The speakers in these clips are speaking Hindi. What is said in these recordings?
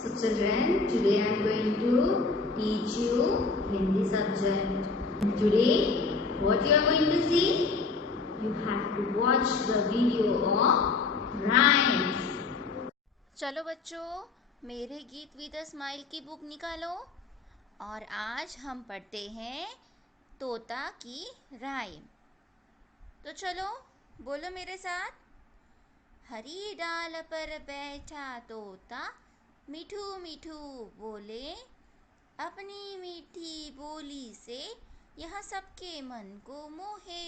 So children, today I am going to teach you Hindi subject. Today, what you are going to see? You have to watch the video of rhymes. चलो बच्चों, मेरे गीत विद अ स्माइल की बुक निकालो और आज हम पढ़ते हैं तोता की राइम। तो चलो बोलो मेरे साथ। हरी डाल पर बैठा तोता मिठू मिठू बोले, अपनी मीठी बोली से यह सबके मन को मोहे।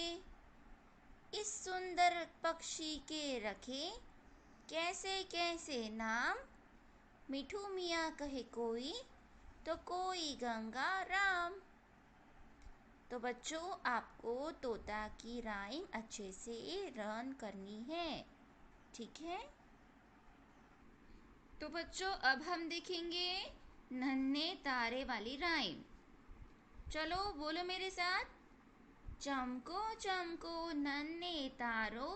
इस सुंदर पक्षी के रखे कैसे कैसे नाम, मिठू मियाँ कहे कोई तो कोई गंगा राम। तो बच्चों, आपको तोता की राइम अच्छे से लर्न करनी है, ठीक है? तो बच्चों, अब हम देखेंगे नन्हे तारे वाली राइम। चलो बोलो मेरे साथ। चमको चमको नन्हे तारो,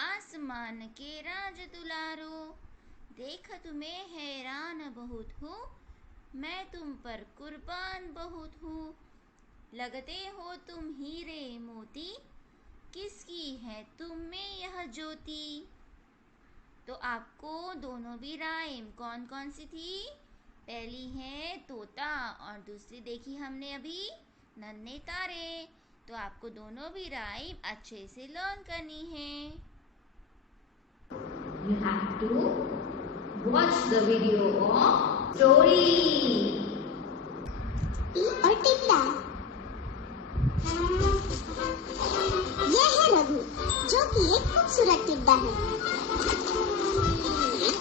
आसमान के राज दुलारो, देख तुम्हें हैरान बहुत हूँ, मैं तुम पर कुर्बान बहुत हूँ। लगते हो तुम हीरे मोती, किसकी है तुम में यह ज्योति। तो आपको दोनों भी राइम कौन कौन सी थी? पहली है तोता और दूसरी देखी हमने अभी नन्हे तारे। तो आपको दोनों भी राइम अच्छे से लर्न करनी है। You have to watch the video of story. और टिड्डा। यह है रघु, जो कि एक खूबसूरत टिड्डा है।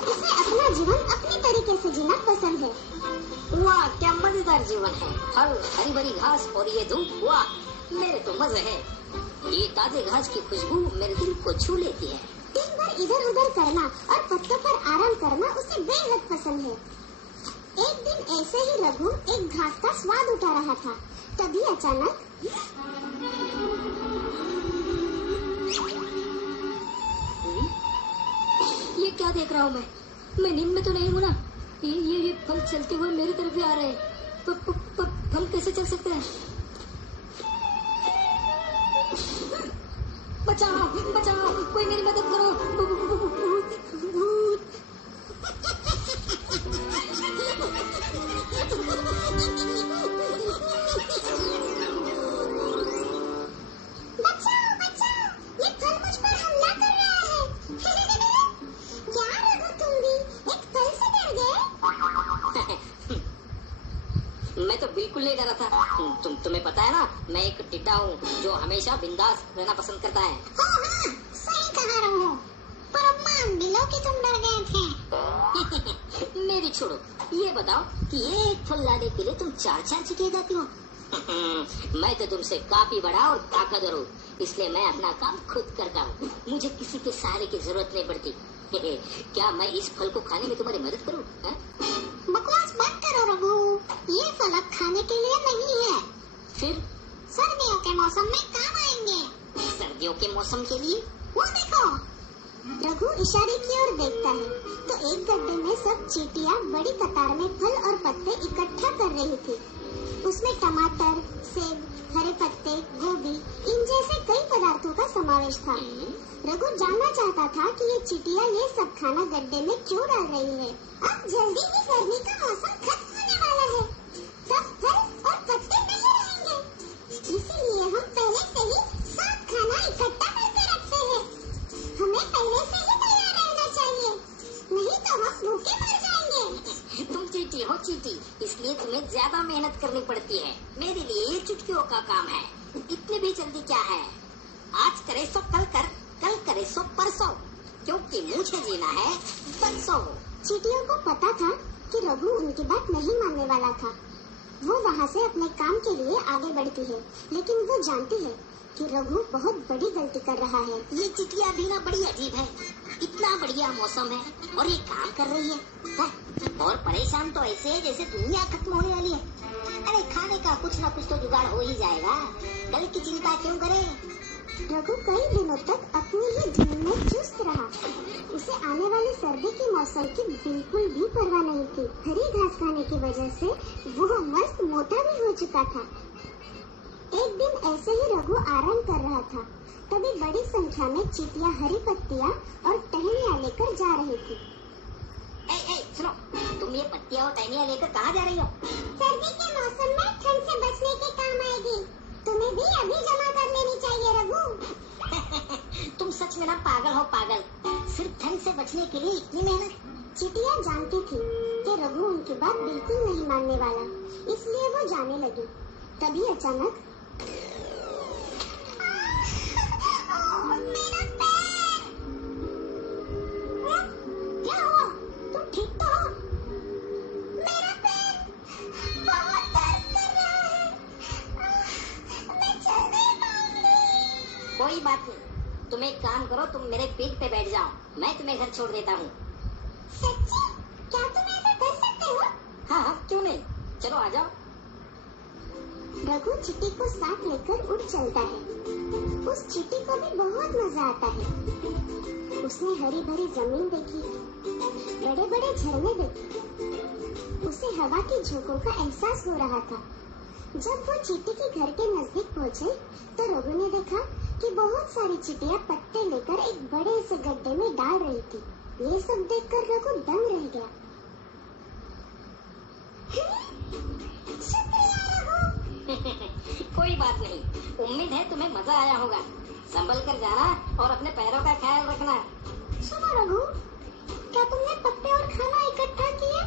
उसे अपना जीवन अपनी तरीके से जीना पसंद है। वाह, क्या मजेदार जीवन है। फल, हरी भरी घास और ये धूप, वाह मेरे तो मजे है। ये ताजे घास की खुशबू मेरे दिल को छू लेती है। दिन भर इधर उधर करना और पत्तों पर आराम करना उसे बेहद पसंद है। एक दिन ऐसे ही रघु एक घास का स्वाद उठा रहा था। तभी अचानक ये क्या देख रहा हूँ मैं नींद में तो नहीं हूँ ना। ये फल चलते हुए मेरी तरफ भी आ रहे हैं। फल कैसे चल सकते हैं? बचाओ बचाओ, कोई मेरी मदद करो। भूत। बचाओ बचाओ, ये फल मुझ पर हमला कर रहा है। क्या रघु, तुम भी एक फल से डर गए? मैं तो बिल्कुल नहीं डरा था। तुम्हें पता है ना, मैं एक टिड्डा हूँ जो हमेशा बिंदास रहना पसंद करता है। हाँ, सही कहा रघु, पर अब मान भी लो कि तुम डर गए थे। मेरी छोड़ो, ये बताओ कि ये एक फल लाने के लिए तुम चार चिढ़ जाती हो। मैं तो तुमसे काफी बड़ा और ताकतवर हूँ, इसलिए मैं अपना काम खुद करता हूँ। मुझे किसी के सहारे की जरूरत नहीं पड़ती। क्या मैं इस फल को खाने में तुम्हारी मदद करूँ? बकवास बंद करो रघु, ये फल अब खाने के लिए नहीं है। फिर सर्दियों के मौसम में काम आएंगे। सर्दियों के मौसम के लिए? वो देखो। रघु इशारे की ओर देखता है तो एक गड्ढे में सब चींटियां बड़ी कतार में फल और पत्ते इकट्ठा कर रही थी। उसमें टमाटर, सेब, हरे पत्ते, गोभी, इन जैसे कई पदार्थों का समावेश था। रघु जानना चाहता था कि ये चींटियां ये सब खाना गड्ढे में क्यों डाल रही है। अब जल्दी ही गर्मी का मौसम खत्म होने वाला है, तब फल और पत्ते नहीं रहेंगे। इसीलिए हम पहले से ही सब खाना इकट्ठा करके रखते हैं। हमें पहले से ही तैयार रहना चाहिए, नहीं तो हम भूखे मर जाएंगे। तुम चींटी हो चींटी, इसलिए तुम्हें ज्यादा मेहनत करनी पड़ती है। मेरे लिए ये चुटकियों का काम है। इतनी भी जल्दी क्या है? आज करे सो कल कर, कल करे सो परसों, क्योंकि मुझे जीना है बरसों। चींटियों को पता था कि रघु उनकी बात नहीं मानने वाला था। वो वहाँ से अपने काम के लिए आगे बढ़ती है, लेकिन वो जानती है कि रघु बहुत बड़ी गलती कर रहा है। ये चिटिया भी ना बड़ी अजीब है। इतना बढ़िया मौसम है और ये काम कर रही है और परेशान तो ऐसे है जैसे दुनिया खत्म होने वाली है। अरे खाने का कुछ ना कुछ तो जुगाड़ हो ही जाएगा, कल की चिंता क्यों करे। रघु कई दिनों तक अपनी ही धुन में चुस्त रहा। उसे आने वाले सर्दी के मौसम की बिल्कुल भी परवाह नहीं थी। हरी घास खाने की वजह से वो मस्त मोटा भी हो चुका था। एक दिन ऐसे ही रघु आराम कर रहा था, तभी बड़ी संख्या में चींटियां हरी पत्तियां और टहनियां लेकर जा रही थी। ए, सुनो, तुम ये पत्तियां और टहनियां लेकर कहाँ जा रही हो? सर्दी के मौसम में ठंड से बचने के काम आएगी। तुम्हें भी अभी जमा कर लेनी चाहिए रघु। तुम सच में ना पागल हो पागल। सिर्फ ठंड से बचने के लिए इतनी मेहनत। चींटियां जानती थी कि रघु उनकी बात बिल्कुल नहीं मानने वाला, इसलिए वो जाने लगी। तभी अचानक मेरा पैर! क्या हुआ? तुम ठीक तो हो? मेरा पैर बहुत दर्द कर रहा है। मैं चल नहीं पाऊंगी। कोई बात नहीं, तुम एक काम करो, तुम मेरे पीठ पे बैठ जाओ, मैं तुम्हें घर छोड़ देता हूँ। सच्ची? क्या तुम ऐसा कर सकते हो? हाँ, क्यों नहीं, चलो आ जाओ। रघु चींटी को साथ लेकर उड़ चलता है। उस चींटी को भी बहुत मजा आता है। उसने हरी भरी जमीन देखी, बड़े बड़े झरने देखे। उसे हवा की झोंकों का एहसास हो रहा था। जब वो चींटी के घर के नजदीक पहुंचे, तो रघु ने देखा कि बहुत सारी चींटियां पत्ते लेकर एक बड़े से गड्ढे में डाल रही थी। ये सब देखकर रघु दंग रह गया। कोई बात नहीं, उम्मीद है तुम्हें मजा आया होगा। संभल कर जाना और अपने पैरों का ख्याल रखना। सुनो रघु, क्या तुमने पत्ते और खाना इकट्ठा किए?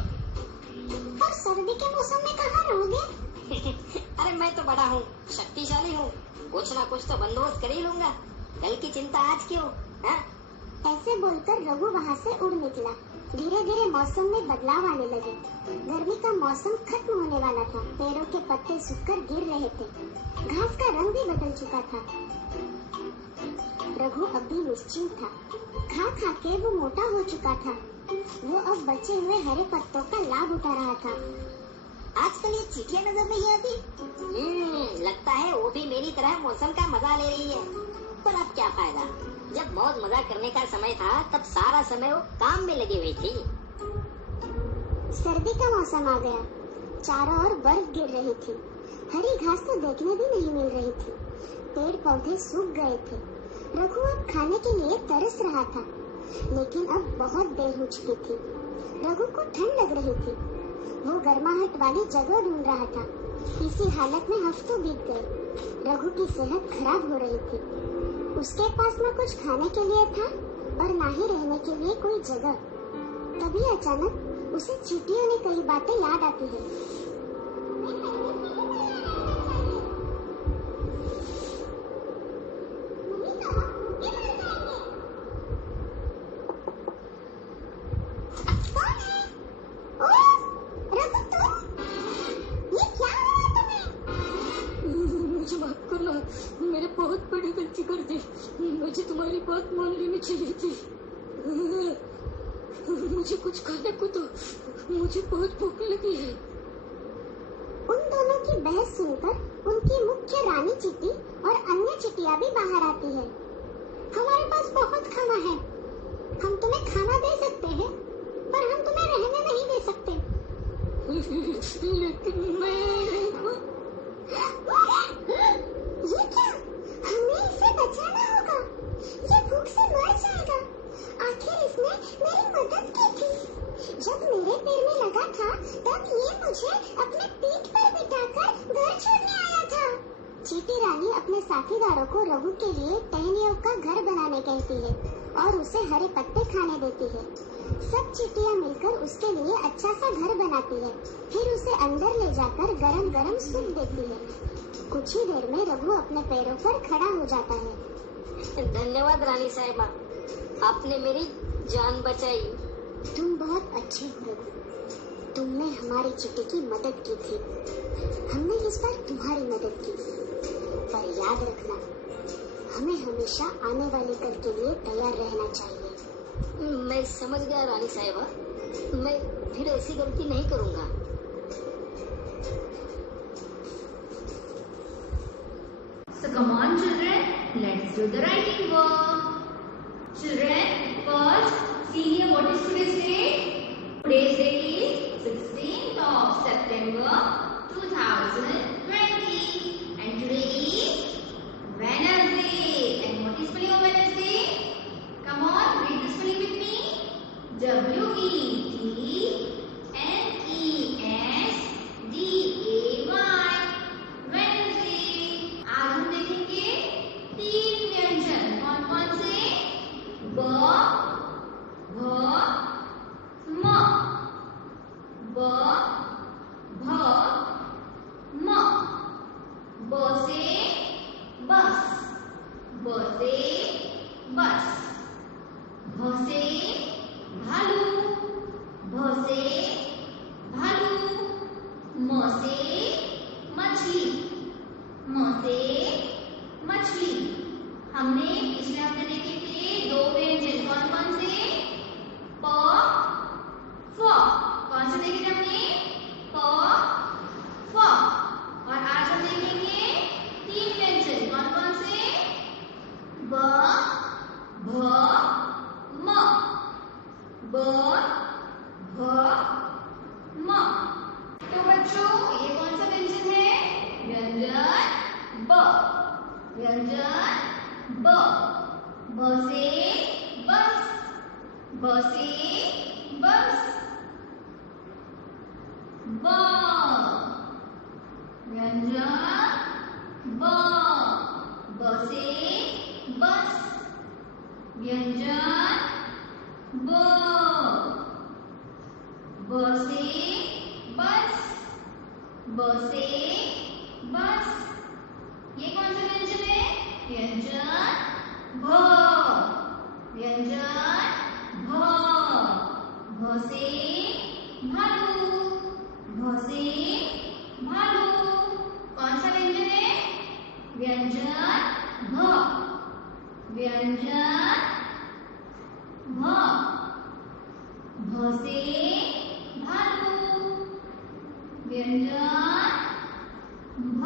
और सर्दी के मौसम में कहाँ रहोगे? अरे मैं तो बड़ा हूँ, शक्तिशाली हूँ, कुछ ना कुछ तो बंदोबस्त कर ही लूंगा। कल की चिंता आज क्यों? हाँ? ऐसे बोलकर रघु वहाँ से उड़ निकला। धीरे धीरे मौसम में बदलाव आने लगे। गर्मी का मौसम खत्म होने वाला था। पेड़ों के पत्ते सूखकर गिर रहे थे। घास का रंग भी बदल चुका था। रघु अब भी निश्चिंत था। खा खा के वो मोटा हो चुका था। वो अब बचे हुए हरे पत्तों का लाभ उठा रहा था। आजकल ये चींटियां नजर नहीं आती। लगता है वो भी मेरी तरह मौसम का मजा ले रही है। पर अब क्या फायदा, जब मौज मजा करने का समय था तब सारा समय वो काम में लगी हुई थी। सर्दी का मौसम आ गया। चारों ओर बर्फ गिर रही थी। हरी घास तो देखने भी नहीं मिल रही थी। पेड़ पौधे सूख गए थे। रघु अब खाने के लिए तरस रहा था, लेकिन अब बहुत देर हो चुकी थी। रघु को ठंड लग रही थी। वो गर्माहट वाली जगह ढूंढ रहा था। इसी हालत में हफ्तों बीत गए। रघु की सेहत खराब हो रही थी। उसके पास न कुछ खाने के लिए था और न ही रहने के लिए कोई जगह। तभी अचानक उसे चींटियों ने कई बातें याद आती है। मुझे माफ करना, मैंने बहुत बड़ी गलती कर दी। मुझे तुम्हारी बात मान लेनी चाहिए थी। मुझे कुछ खाने को दो, मुझे बहुत भूख लगी है। उन दोनों की बहस सुनकर उनकी मुख्य रानी चींटी और अन्य चींटियां भी बाहर आती है। हमारे पास बहुत खाना है, हम तुम्हें खाना दे सकते हैं, पर हम तुम्हें रहने नहीं दे सकते। लेकिन मैं ये क्या? हमें इसे बचाना होगा। ये भूख से मर जाएगा। आखिर इसने मेरी मदद की थी। जब मेरे पैर में लगा था, तब ये मुझे अपने पीठ पर बिठाकर घर छोड़ने आया था। चींटी रानी अपने साथीदारों को रघु के लिए टहनियों का घर बनाने कहती है और उसे हरे पत्ते खाने देती है। सब चींटियां मिलकर उसके लिए अच्छा सा घर बनाती है। फिर उसे अंदर ले जाकर गरम गरम सूप देती है। कुछ ही देर में रघु अपने पैरों पर खड़ा हो जाता है। धन्यवाद रानी साहिबा, आपने मेरी जान बचाई। तुम बहुत अच्छे हो रघु। तुमने हमारी चींटी की मदद की थी, हमने इस बार तुम्हारी मदद की। पर याद रखना, हमें हमेशा आने वाले कल के लिए तैयार रहना चाहिए। मैं समझ गया रानी साहिबा, मैं फिर ऐसी गलती नहीं करूँगा। So come on children, let's do the writing work. Children, first see here what is today's date. Today's date is 16th of September 2020 and today is Wednesday. And what is spelling of Wednesday? Come on, read the spelling with me. W-E-T-N-E-S-D-A-Y Wednesday. आज हम देखेंगे 3 व्यंजन कौन कौन से? ब, भ, म। ब, भ, म। ब से बस, ब से बस। भ से भालू, भ से भालू। म से मछली, म से मछली। हमने पिछले हफ्ते देखे थे 2 व्यंजन कौन कौन से? प, फ। कौन से देखे थे हमने? प, फ। और आज हम देखेंगे 3 व्यंजन कौन कौन से? ब, भ, म। ब, भ, म। तो बच्चों ये कौन सा व्यंजन है? व्यंजन ब। व्यंजन ब। ब से बस, ब से बस। ब। व्यंजन ब। ब से बस। व्यंजन ब। ब से बस, ब से बस। ये कौन सा व्यंजन है? व्यंजन भ। व्यंजन भ। भ से भालू, भ से भालू। कौन सा व्यंजन है? व्यंजन भ। व्यंजन भ। भ से भालू। व्यंजन भ।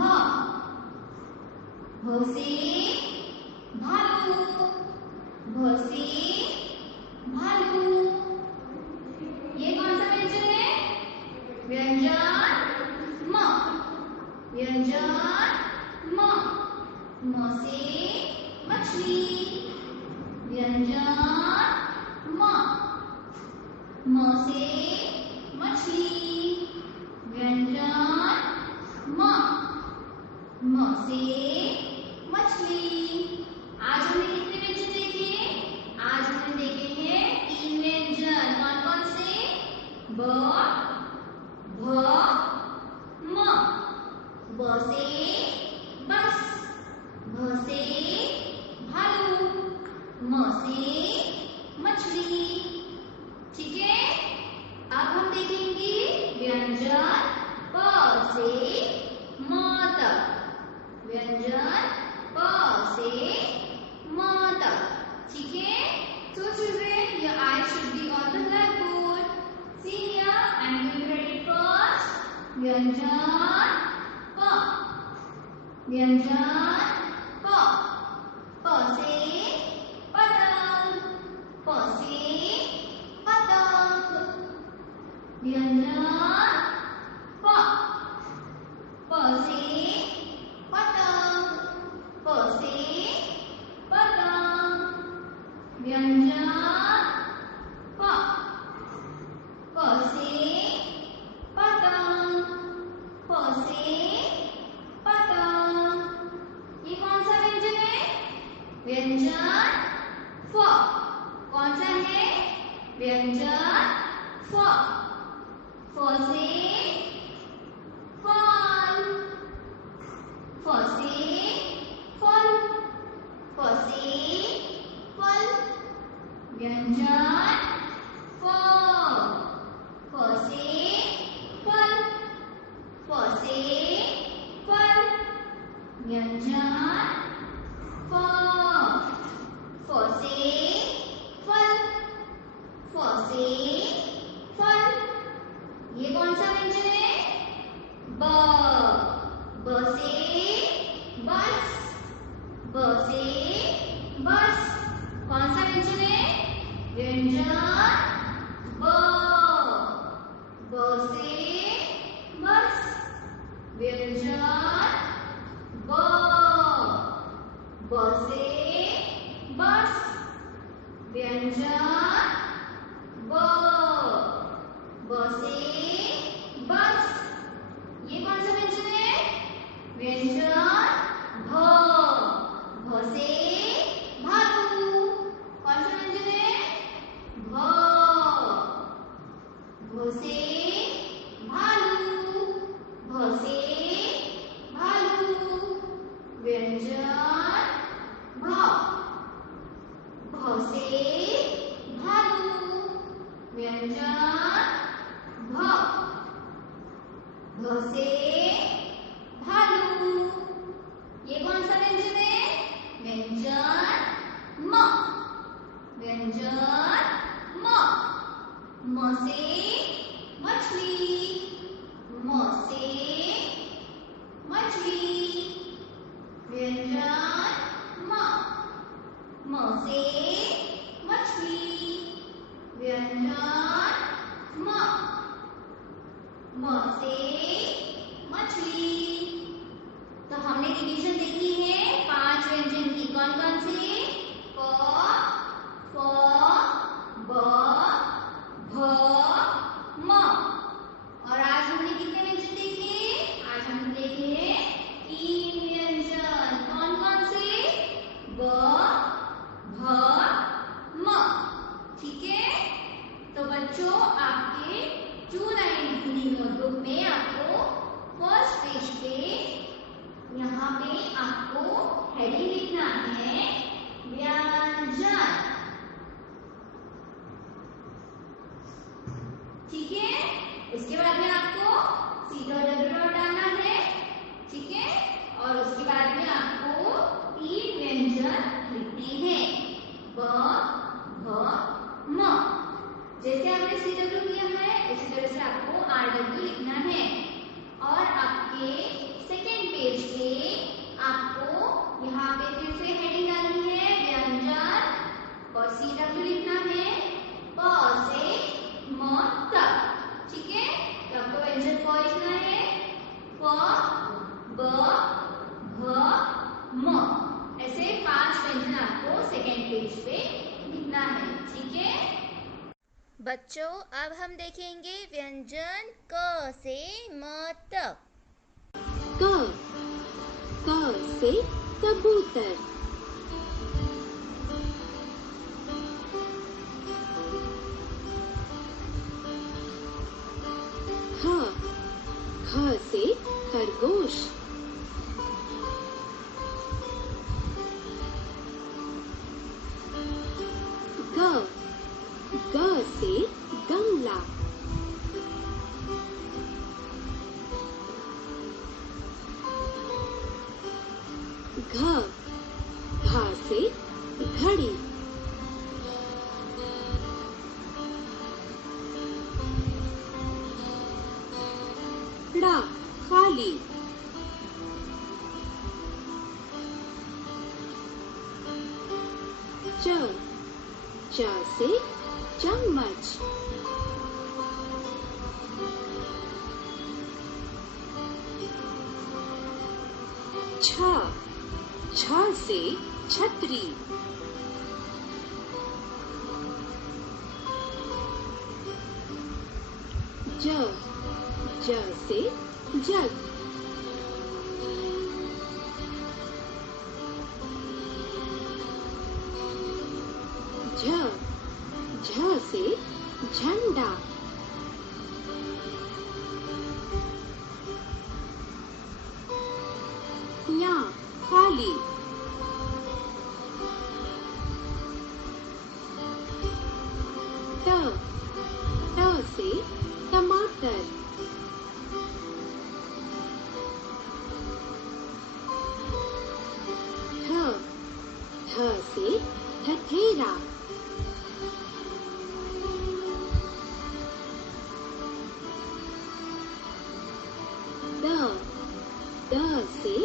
भ से भालू, भ से भालू। ये कौन सा व्यंजन है? व्यंजन म। व्यंजन म। म से मछली। व्यंजन म। म से मछली। व्यंजन म। म से मछली। आज हमने कितने व्यंजन देखे? आज हमने देखे हैं 3 व्यंजन कौन कौन से? ब, भ, म। ब से बस, भ से भालू, म से मछली। ठीक है, अब हम देखेंगे व्यंजन प से म तक। व्यंजन प से म तक। ठीक है, so children your eyes should be on the blackboard. See here, I am going to write it first. व्यंजन प। व्यंजन प। प से पतंग, प से पतंग। व्यंजन प। प से पतंग, प से पतंग। व्यंजन प। प से पतंग, प से पतंग। ये कौन सा व्यंजन है? व्यंजन फ। कौन सा है? व्यंजन फ। फ से फल, फ से फल, फ से फल। व्यंजन फ। फ से फल, फ से फल। व्यंजन फ। फ से फल, फ से फल। ये कौन सा व्यंजन है? ब। ब से बस, ब से से भालू, भ से भालू, व्यंजन भ, भ से भालू, व्यंजन भ, भ से भालू। ये कौन सा व्यंजन है? व्यंजन म, व्यंजन म, म से मछली, म से मछली, व्यंजन म, म से मछली, व्यंजन म, म से मछली। तो हमने डिवीजन देखी है 5 व्यंजन की। कौन कौन से? प, फ, ब, भ, म। और आज हमने कितने व्यंजन देखे? आज हमने देखे हैं 3 व्यंजन। कौन कौन से? ब, भ, म। ठीक है। तो बच्चों, आपके 2-9 हिंदी नोटबुक में आपको फर्स्ट पेज पे यहाँ पे आपको हेडिंग लिखना है व्यंजन। ठीक है। उसके बाद में आपको सी डॉट डब्ल्यू डॉट डालना है। ठीक है। और उसके बाद में आपको 3 व्यंजन लिखने हैं, ब, भ, म। जैसे आपने सी डब्ल्यू किया है उसी तरह से आपको आर डब्ल्यू लिखना है। और आपके सेकेंड पेज पे आपको यहाँ पे फिर से हेडिंग डालनी है व्यंजन और सी डब्ल्यू लिखना है प से म तक। ठीक है। तो आपको व्यंजन प लिखना है, प, ब, भ, म। ऐसे 5 व्यंजन आपको सेकेंड पेज पे लिखना है। ठीक है। बच्चों, अब हम देखेंगे व्यंजन क से म तक। क, क से कबूतर। ख, ख से खरगोश। ग, ग से गमला। घ, घ से घड़ी। ड़, खाली। च, च से चम्मच। छ, छ से छतरी। ज, ज से जग। झ, झ से झंडा। ञ, खाली। ट, ट से टमाटर। ठ, ठ से ठठेरा। ड, ड से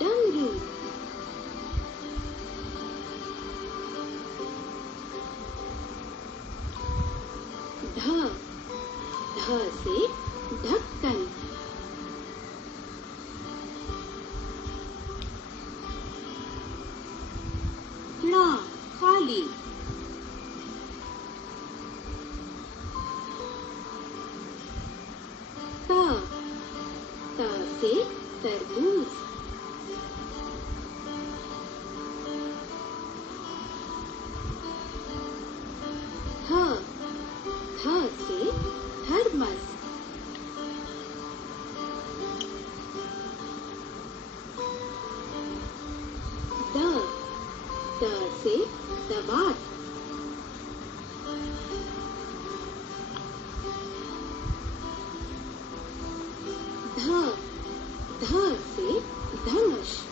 डमरू। ढ, ढ से ढक्कन। ण, खाली। त, त से तरबूज। थ, थ से थर्मस। द से दवात। ध से धनुष।